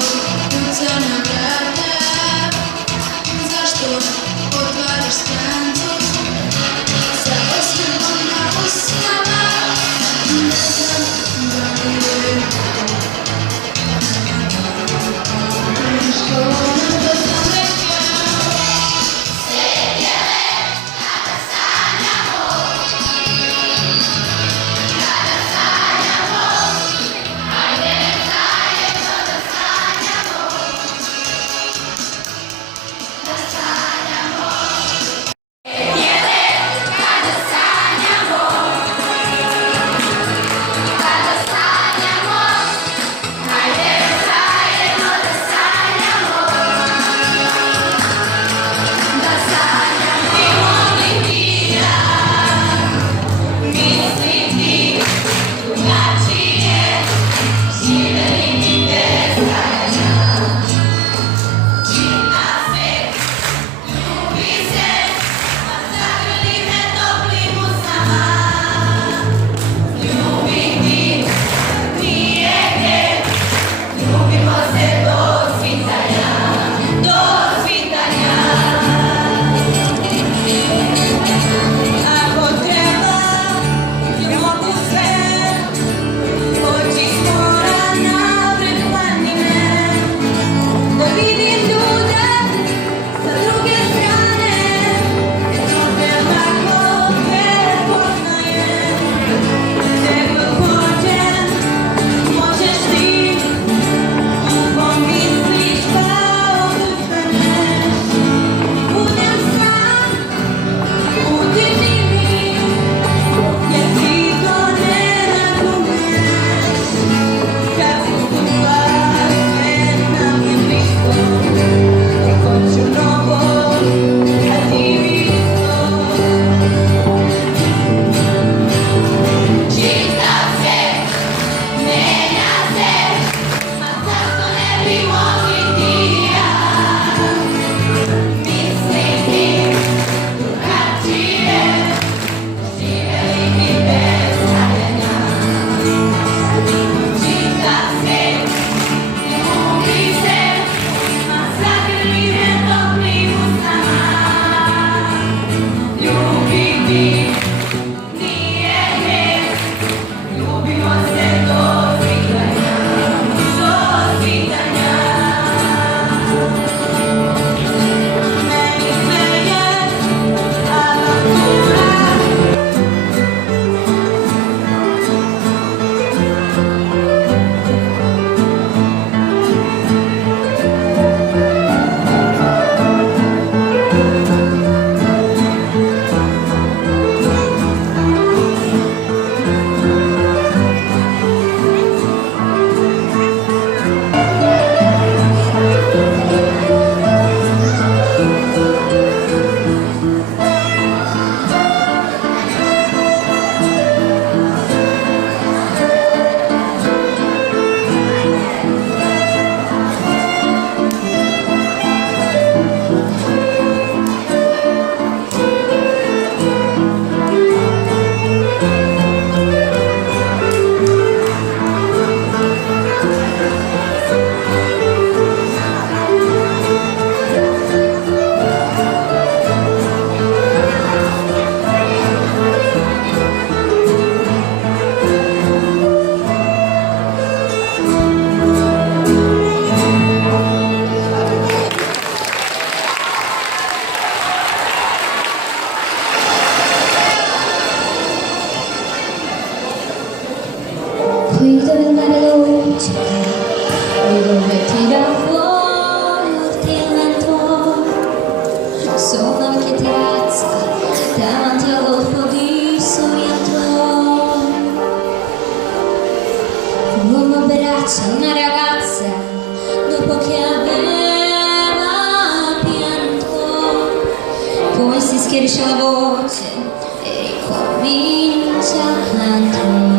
kuca na vrata. Zašto otvaraš strancu sa osmehom na usnama? Ne znam da li je što nam da sam rekao. Qui dove il mare luce, qui dove tira fuori il vento, su una vecchia terrazza davanti al golfo di Sorrento. Un uomo abbraccia una ragazza dopo che aveva pianto, poi si schiarisce la voce e ricomincia a cantare.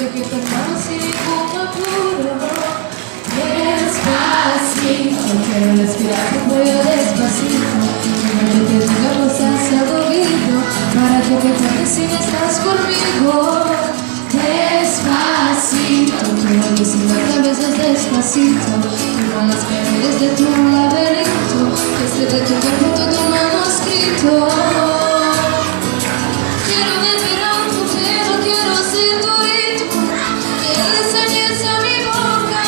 esto que perdamos sin ningún apuro. Despacito, quiero respirar tu cuello despacito. Quiero que te diga cosas al oído, para que te cuentes si no estás conmigo. Despacito, quiero decirlo a veces despacito. Como las paredes de tu laberinto, desde de tu cuerpo todo manuscrito. Quiero respirar tu pelo, quiero ser tu ritmo. Quiero enseñar a mi boca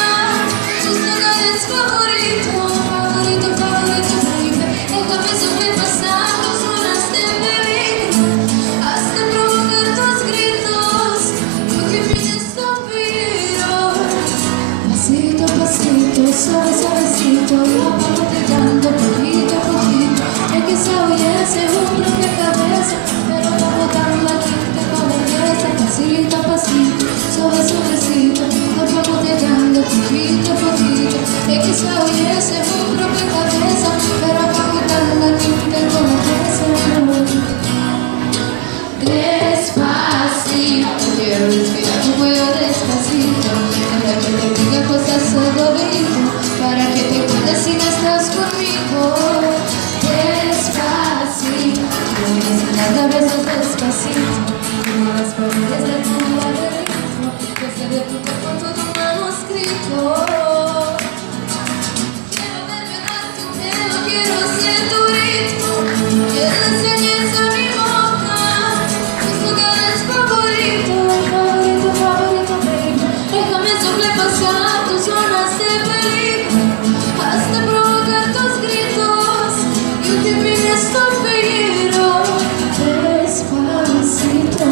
tus lugares favoritos, favorito, favorito, baby. Déjame sobrepasar tus zonas de peligro, hasta provocar tus gritos. Lo que pides suspiro. Pasito a pasito, suave, suavecito, yo vamos llegando poquito a poquito. Es que se oye ese rumbo en mi cabeza, pero vamos dando la quinta con belleza. Pasito a pasito, suave, suavecito, nos vamos llegando poquito a poquito. Es que se oye ese rumbo en mi cabeza, pero vamos dando la quinta con belleza. Despacito, quiero respirar tu cuello despacito. Deja que te diga cosas al oído, para que te cuentes si no estás conmigo. Despacito, quiero enseñarte a besos despacito. Como las paredes de tu laberinto, desde de tu cuerpo todo manuscrito. Quiero desvelar tu pelo, quiero ser tu ritmo. Quiero enseñarte a mi boca tus lugares favoritos, favorito, favorito, baby. Déjame sobrepasar tus zonas de peligro, hasta provocar tus gritos. Yo te pido suspiro. Despacito.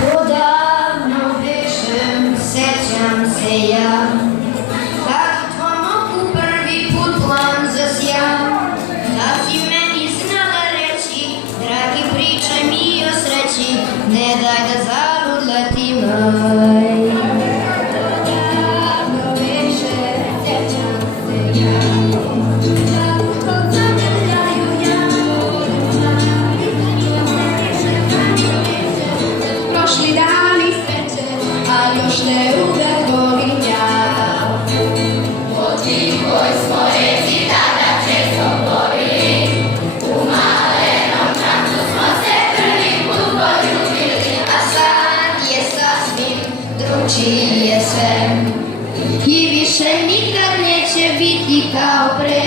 Подавно вишем, сечам се я, как в твоем оку први пut план засял. Как ти мeni znala reći, dragi pričaj mi o sreći, ne daj da zalud letim. Podavno vešem, sjećam se ja, kako to zagrljaju ja. Prošli dani sveće, a još ne uvek volim ja. Od svih koji smo reci tada često plovili, u malenom čamcu smo se prvi put poljubili, a sad je sasvim drugčije sve. I više nikad neće biti kao pre,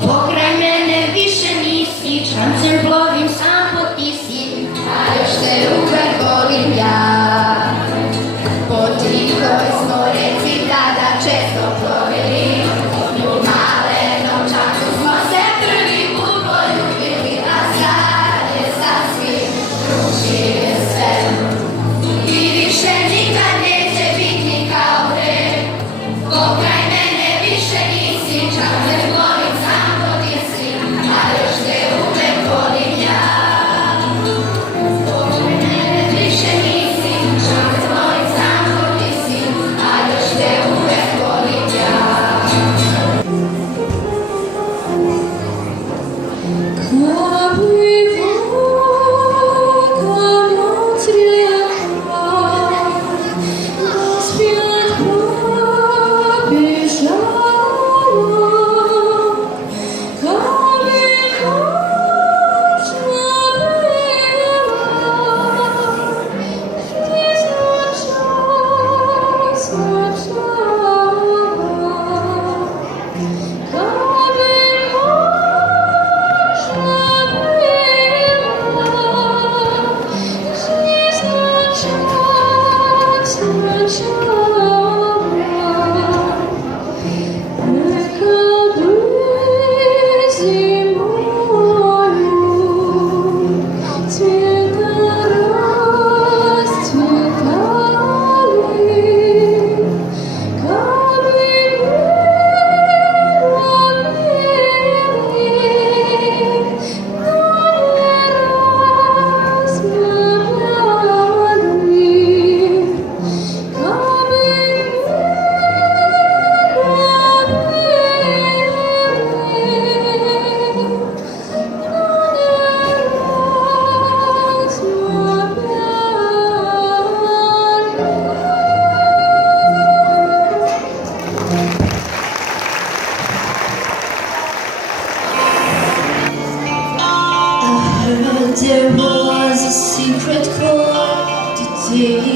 pokraj mene više nisi, čamcem plovim sam po Tisi, a još te uvek volim ja. Po tihoj smo reci tada često plovili, u malenom čamcu smo se prvi put poljubili, a sad je sasvim drugčije sve. I više nikad neće biti kao pre, pokraj mene više nisi, čamcem plovim sam po Tisi, a još te uvek volim ja. Pokraj mene više nisi, There was a secret chord to take